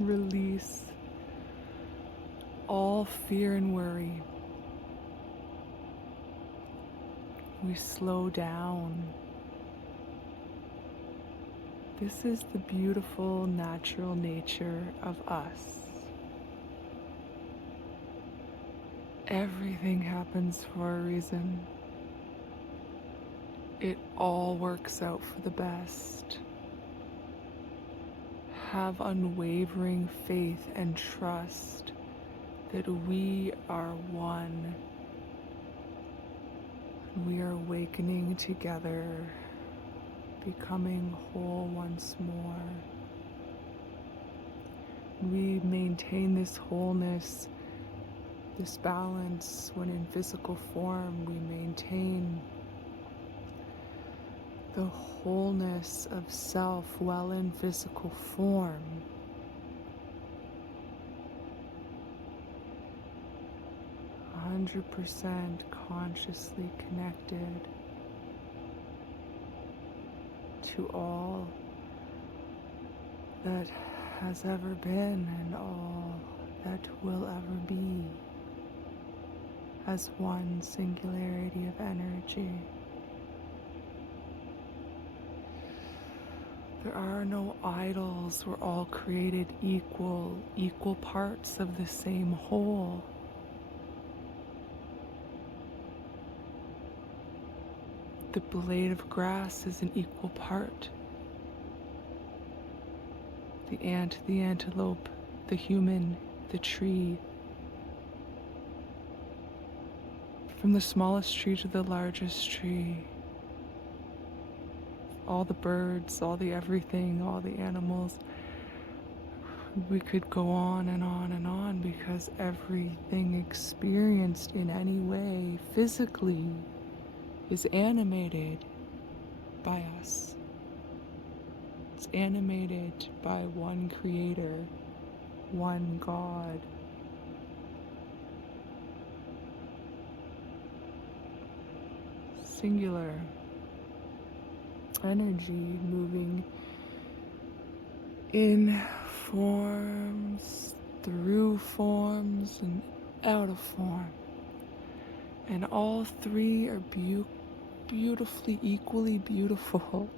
release all fear and worry. We slow down. This is the beautiful natural nature of us. Everything happens for a reason. It all works out for the best. Have unwavering faith and trust that we are one. We are awakening together, becoming whole once more. We maintain this wholeness, this balance when in physical form. We maintain the wholeness of self while in physical form. – 100% consciously connected to all that has ever been and all that will ever be, as one singularity of energy. There are no idols. We're all created equal parts of the same whole. The blade of grass is an equal part. The ant, the antelope, the human, the tree. From the smallest tree to the largest tree. All the birds, all the everything, all the animals. We could go on and on and on, because everything experienced in any way physically is animated by us. It's animated by one creator, one God. Singular energy moving in forms, through forms, and out of form. And all three are beautifully, equally beautiful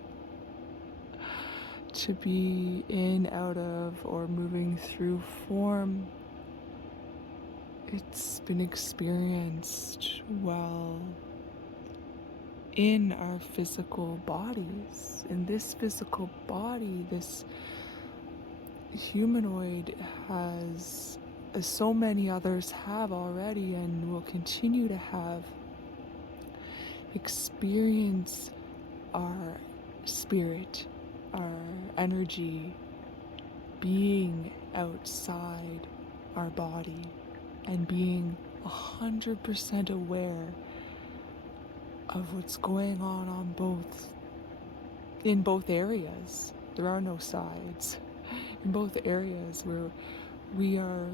to be in, out of, or moving through form. It's been experienced while in our physical bodies. In this physical body, this humanoid has, as so many others have already and will continue to have, experience our spirit, our energy being outside our body and being 100% aware of what's going on in both areas. There are no sides. In both areas where we are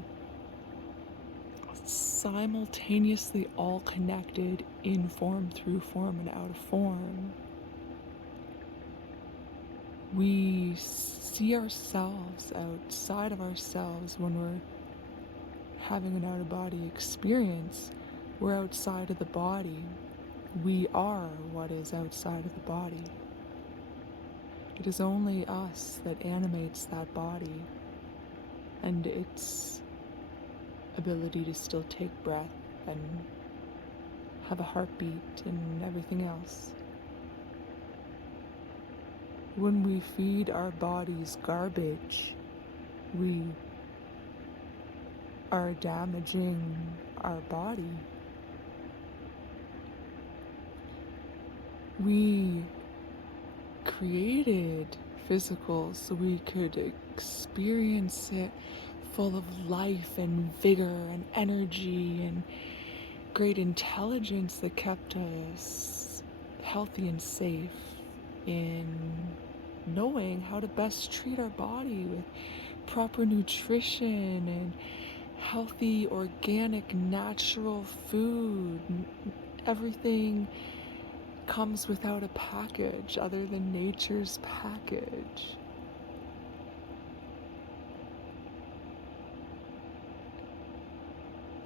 simultaneously all connected in form, through form, and out of form. We see ourselves outside of ourselves when we're having an out-of-body experience. We're outside of the body. We are what is outside of the body. It is only us that animates that body and its ability to still take breath and have a heartbeat and everything else. When we feed our bodies garbage, we are damaging our body. We created physical so we could experience it full of life and vigor and energy and great intelligence that kept us healthy and safe in knowing how to best treat our body with proper nutrition and healthy, organic, natural food. Everything comes without a package other than nature's package.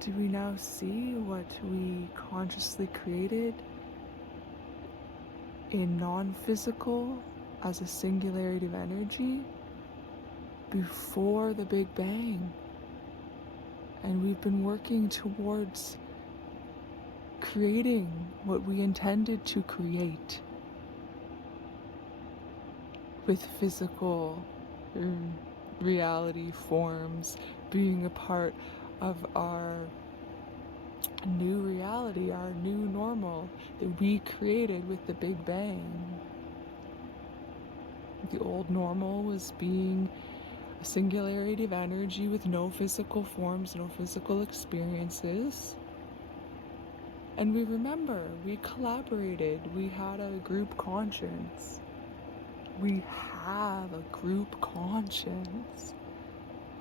Do we now see what we consciously created in non-physical as a singularity of energy before the Big Bang? And we've been working towards creating what we intended to create with physical reality forms being a part of our new reality, our new normal that we created with the Big Bang. The old normal was being a singularity of energy with no physical forms, no physical experiences. And we remember, we collaborated, we had a group conscience. We have a group conscience.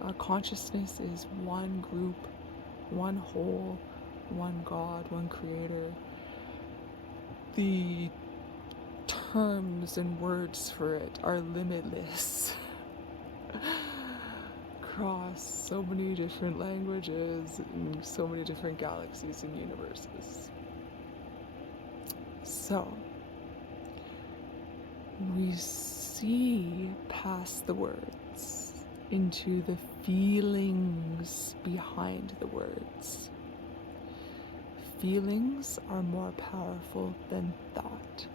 Our consciousness is one group, one whole, one God, one creator. The terms and words for it are limitless across so many different languages and so many different galaxies and universes. So, we see past the words into the feelings behind the words. Feelings are more powerful than thought.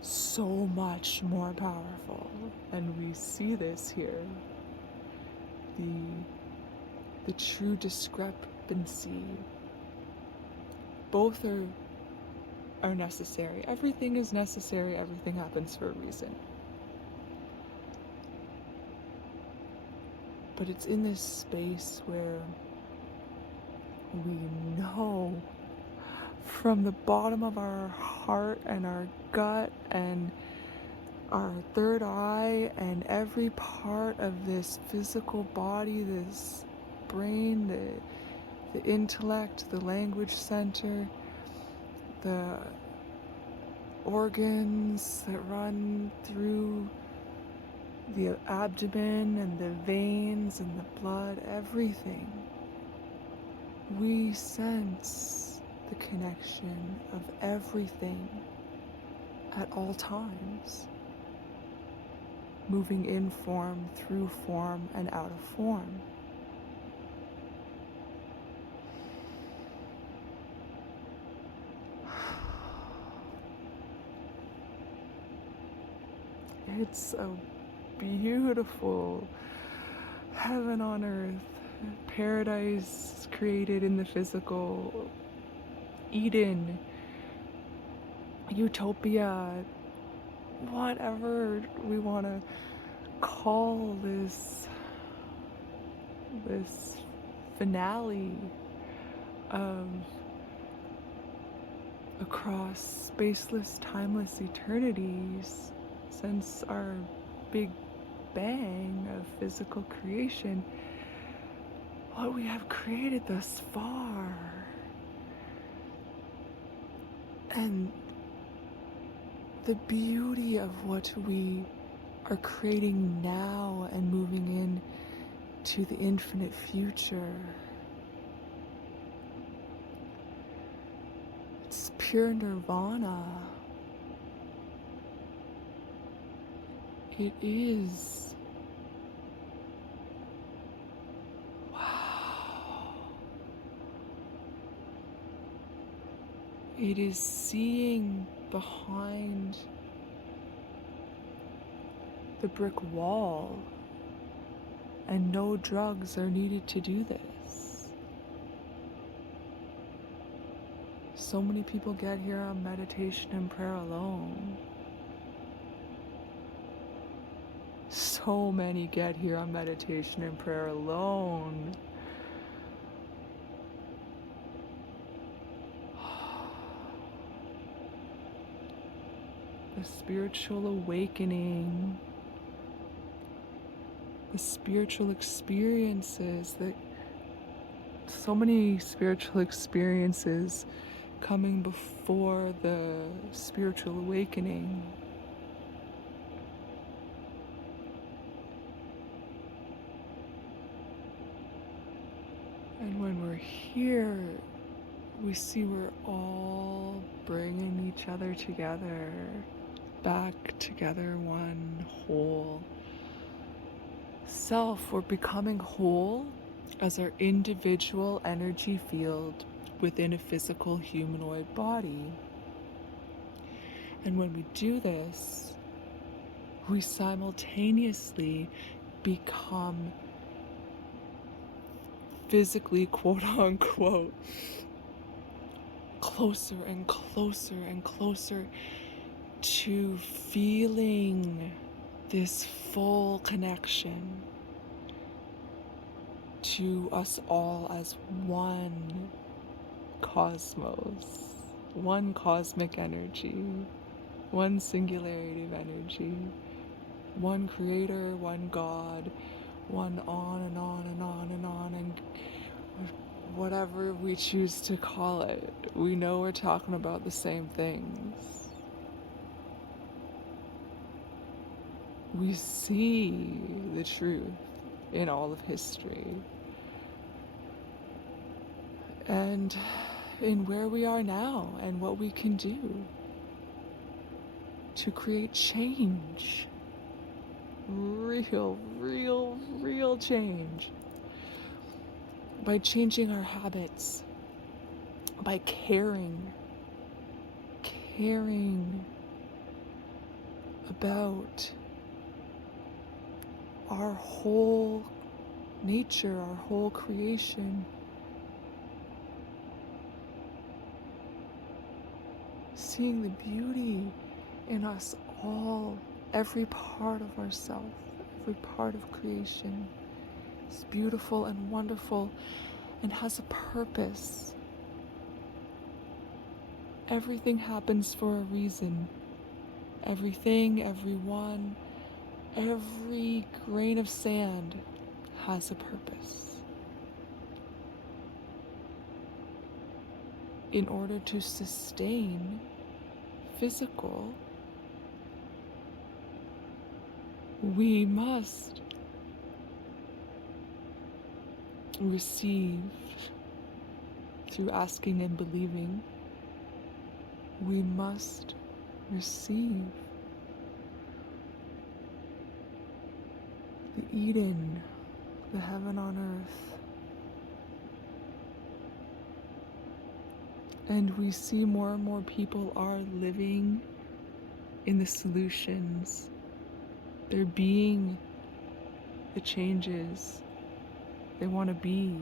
So much more powerful. And we see this here. The true discrepancy. Both are necessary. Everything is necessary. Everything happens for a reason. But it's in this space where we know from the bottom of our heart and our gut and our third eye and every part of this physical body, this brain, the intellect, the language center, the organs that run through the abdomen and the veins and the blood, everything. We sense the connection of everything at all times, moving in form, through form, and out of form. It's a beautiful heaven on earth, paradise created in the physical, Eden, utopia, whatever we want to call this finale of across spaceless, timeless eternities since our Big Bang of physical creation, what we have created thus far. And the beauty of what we are creating now and moving in to the infinite future. It's pure nirvana. It is. Wow. It is seeing behind the brick wall, and no drugs are needed to do this. So many people get here on meditation and prayer alone. So many get here on meditation and prayer alone. The spiritual awakening, the spiritual experiences, that so many spiritual experiences coming before the spiritual awakening. here we see we're all bringing each other together, back together, one whole self. We're becoming whole as our individual energy field within a physical humanoid body. And when we do this, we simultaneously become physically, quote unquote, closer and closer and closer to feeling this full connection to us all as one cosmos, one cosmic energy, one singularity of energy, one creator, one God, one on and on and on and on, and whatever we choose to call it, we know we're talking about the same things. We see the truth in all of history and in where we are now and what we can do to create change. Real change. By changing our habits, by caring about our whole nature, our whole creation. Seeing the beauty in us all, every part of ourselves, every part of creation is beautiful and wonderful and has a purpose. Everything happens for a reason. Everything, everyone, every grain of sand has a purpose. In order to sustain physical, we must receive through asking and believing. We must receive the Eden, the heaven on earth. And we see more and more people are living in the solutions. They're being the changes they want to be,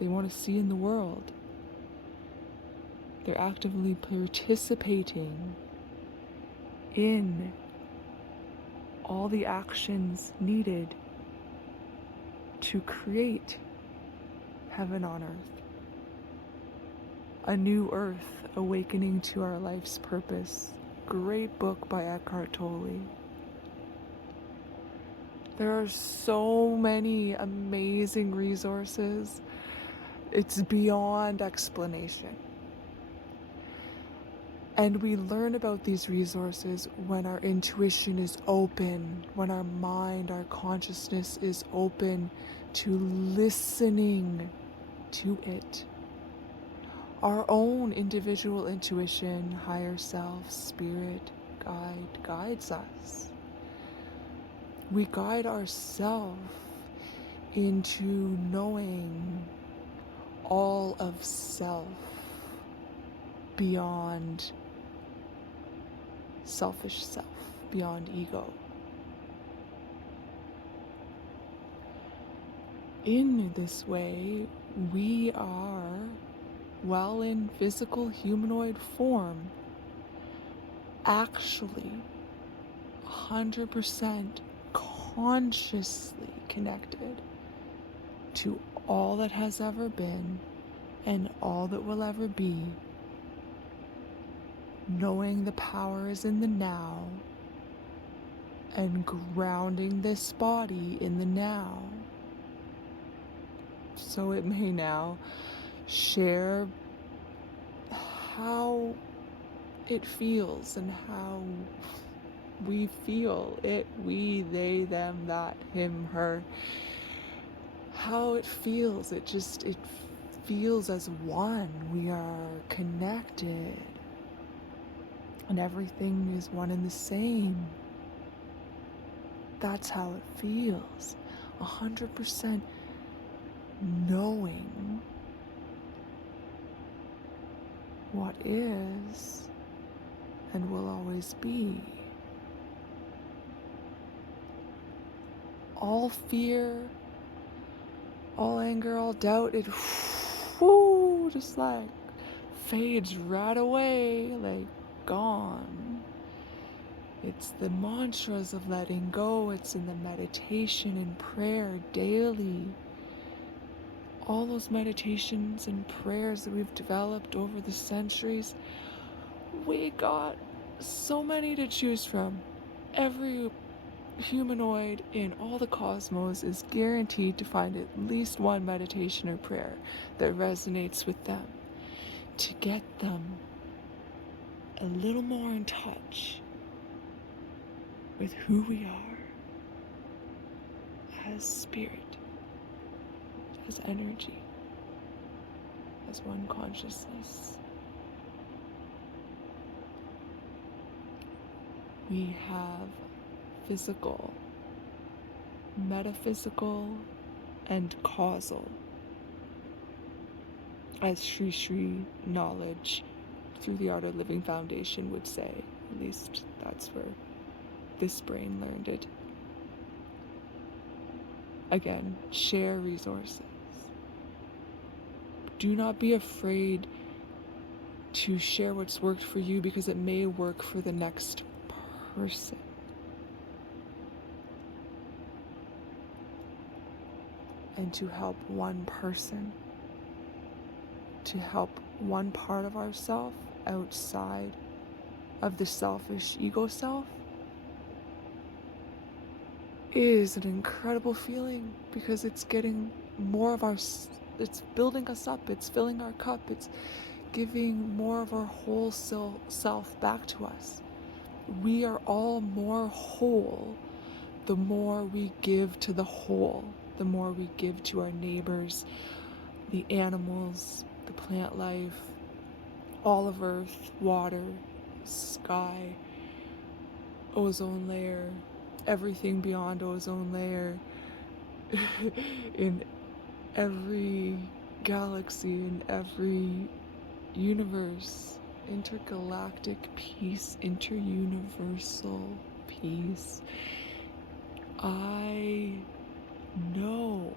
they want to see in the world. They're actively participating in all the actions needed to create heaven on earth. A new earth awakening to our life's purpose. Great book by Eckhart Tolle. There are so many amazing resources. It's beyond explanation. And we learn about these resources when our intuition is open, when our mind, our consciousness is open to listening to it. Our own individual intuition, higher self, spirit, guides us. We guide ourselves into knowing all of self beyond selfish self, beyond ego. In this way, we are, while in physical humanoid form, actually 100% consciously connected to all that has ever been and all that will ever be, knowing the power is in the now and grounding this body in the now, so it may now share how it feels and how we feel it, we, they, them, that, him, her, how it feels. It feels as one. We are connected. And everything is one and the same. That's how it feels. 100% knowing what is and will always be. All fear, all anger, all doubt, it just like fades right away, like gone. It's the mantras of letting go. It's in the meditation and prayer daily. All those meditations and prayers that we've developed over the centuries, we got so many to choose from. Every humanoid in all the cosmos is guaranteed to find at least one meditation or prayer that resonates with them, to get them a little more in touch with who we are as spirit, as energy, as one consciousness. We have physical, metaphysical, and causal, as Sri Sri knowledge through the Art of Living Foundation would say. At least that's where this brain learned it. Again, share resources. Do not be afraid to share what's worked for you, because it may work for the next person. And to help one person, to help one part of ourself outside of the selfish ego self, is an incredible feeling, because it's getting more of it's building us up, it's filling our cup, it's giving more of our whole self back to us. We are all more whole the more we give to the whole, the more we give to our neighbors, the animals, the plant life, all of Earth, water, sky, ozone layer, everything beyond ozone layer, in every galaxy, in every universe, intergalactic peace, interuniversal peace. I know,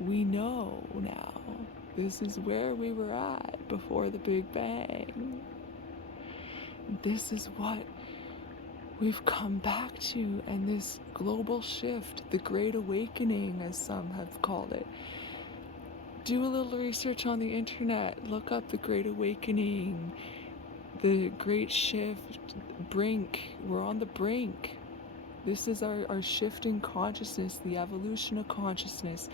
we know now, this is where we were at before the Big Bang. This is what we've come back to, and this global shift, the Great Awakening, as some have called it. Do a little research on the internet, look up the Great Awakening, the Great Shift, brink, we're on the brink. This is our shift in consciousness, the evolution of consciousness.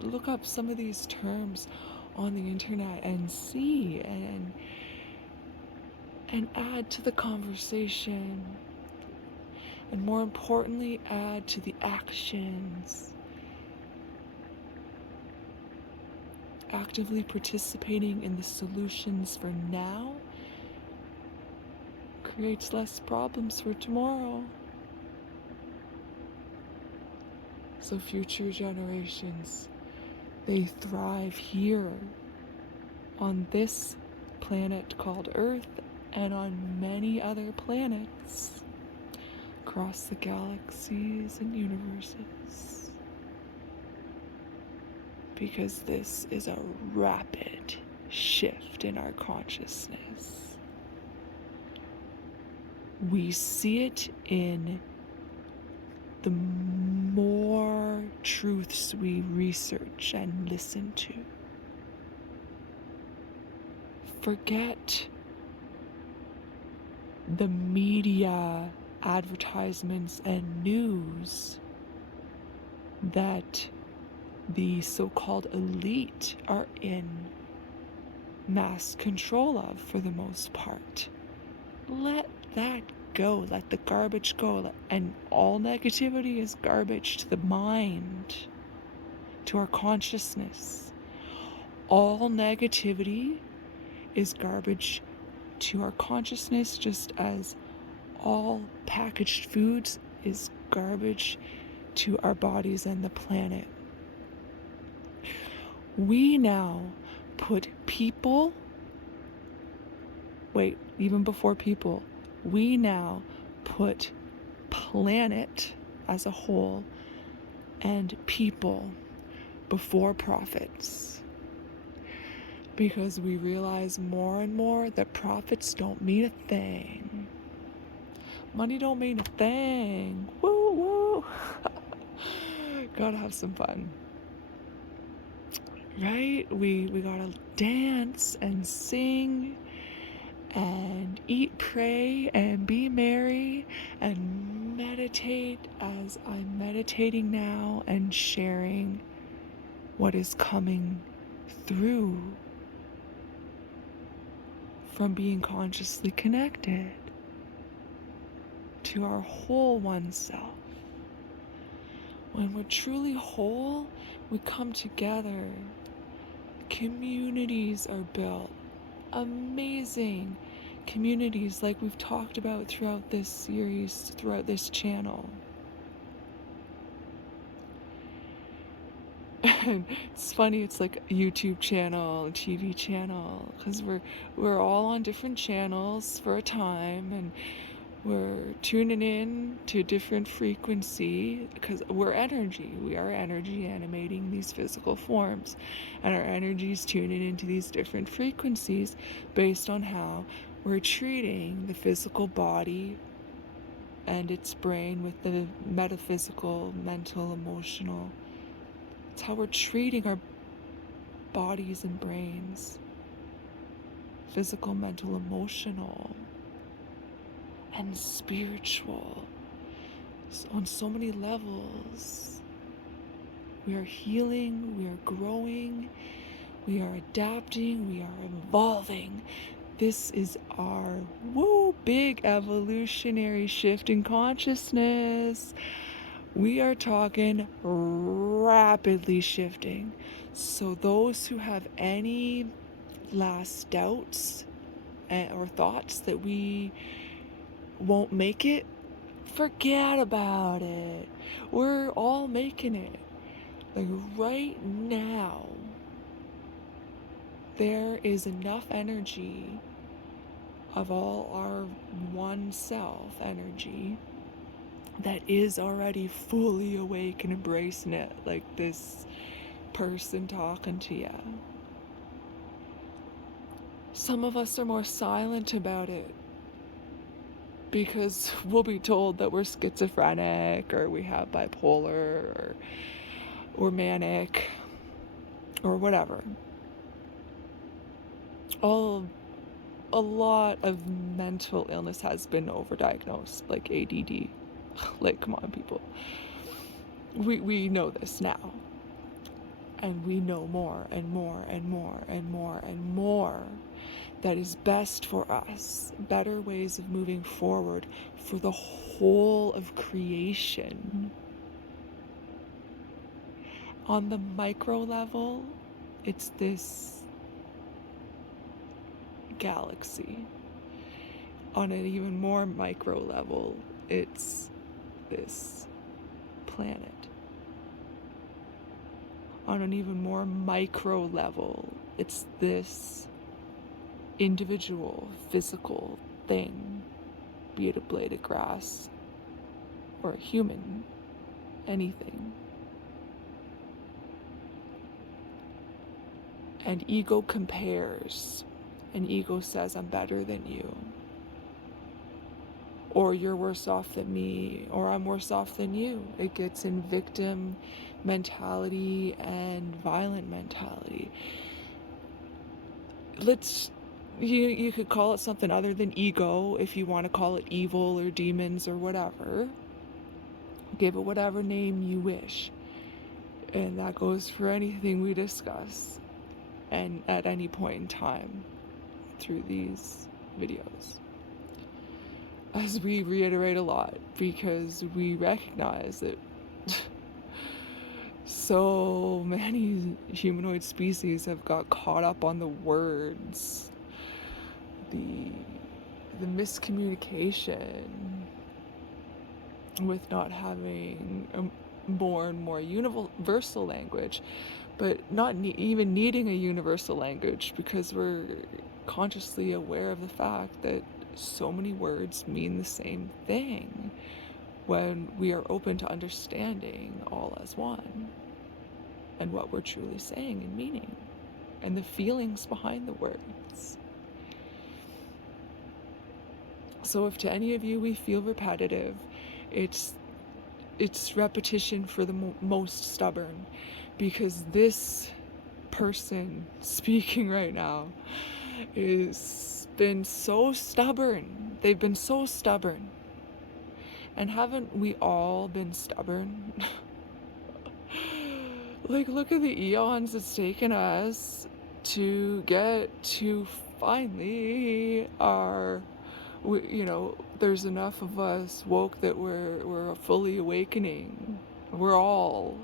Look up some of these terms on the internet and see, and add to the conversation. And more importantly, add to the actions. Actively participating in the solutions for now creates less problems for tomorrow. So future generations, they thrive here on this planet called Earth, and on many other planets across the galaxies and universes. Because this is a rapid shift in our consciousness. We see it in the more truths we research and listen to. Forget the media advertisements and news that the so-called elite are in mass control of for the most part. Let that go. Let the garbage go. And all negativity is garbage to the mind, to our consciousness. All negativity is garbage to our consciousness, just as all packaged foods is garbage to our bodies and the planet. We now put people, even before people, we now put planet as a whole and people before profits. Because we realize more and more that profits don't mean a thing. Money don't mean a thing. Woo woo. Gotta have some fun. Right? We gotta dance and sing and eat, pray, and be merry and meditate as I'm meditating now and sharing what is coming through from being consciously connected to our whole oneself. When we're truly whole, we come together. Communities are built. Amazing communities like we've talked about throughout this series, throughout this channel. And it's funny, it's like a YouTube channel, a TV channel, because we're all on different channels for a time, and we're tuning in to different frequency because we're energy. We are energy animating these physical forms, and our energy is tuning into these different frequencies based on how we're treating the physical body and its brain with the metaphysical, mental, emotional. It's how we're treating our bodies and brains. Physical, mental, emotional, and spiritual. On so many levels. We are healing, we are growing, we are adapting, we are evolving. This is our big evolutionary shift in consciousness. We are talking rapidly shifting. So those who have any last doubts or thoughts that we won't make it, forget about it. We're all making it. Like right now, there is enough energy of all our one self energy that is already fully awake and embracing it, like this person talking to you. Some of us are more silent about it because we'll be told that we're schizophrenic or we have bipolar or manic or whatever. A lot of mental illness has been overdiagnosed, like ADD. Like, come on, people. We know this now. And we know more and more and more and more and more that is best for us. Better ways of moving forward for the whole of creation. On the micro level, it's this galaxy. On an even more micro level, it's this planet. On an even more micro level, it's this individual physical thing, be it a blade of grass or a human, anything. And ego compares, and ego says, I'm better than you, or you're worse off than me, or I'm worse off than you. It gets in victim mentality and violent mentality. You could call it something other than ego if you want to call it evil or demons or whatever. Give it whatever name you wish. And that goes for anything we discuss and at any point in time through these videos. As we reiterate a lot, because we recognize that So many humanoid species have got caught up on the words, the miscommunication with not having a more and more universal language, but not even needing a universal language, because we're consciously aware of the fact that so many words mean the same thing when we are open to understanding all as one and what we're truly saying and meaning and the feelings behind the words. So if to any of you we feel repetitive, it's repetition for the most stubborn, because this person speaking right now is been so stubborn. They've been so stubborn. And haven't we all been stubborn? Like, look at the eons it's taken us to get to finally there's enough of us woke that we're fully awakening. We're all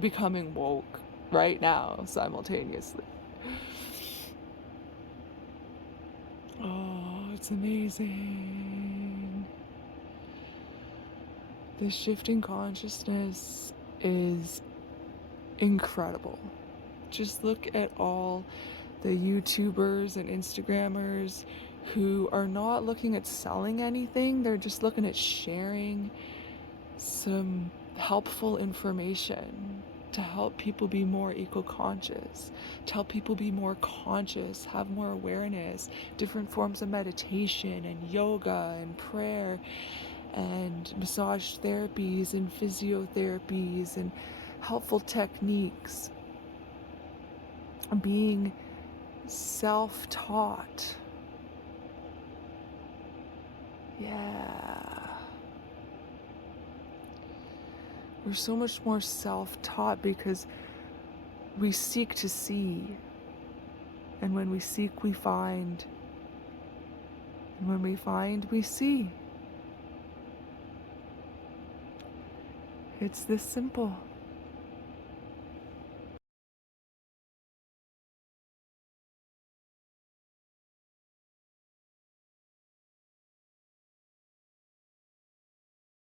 becoming woke right now, simultaneously. Oh, it's amazing. This shifting consciousness is incredible. Just look at all the YouTubers and Instagrammers who are not looking at selling anything. They're just looking at sharing some helpful information to help people be more eco-conscious, to help people be more conscious, have more awareness, different forms of meditation and yoga and prayer and massage therapies and physiotherapies and helpful techniques, being self-taught. Yeah. We're so much more self-taught because we seek to see. And when we seek, we find. And when we find, we see. It's this simple.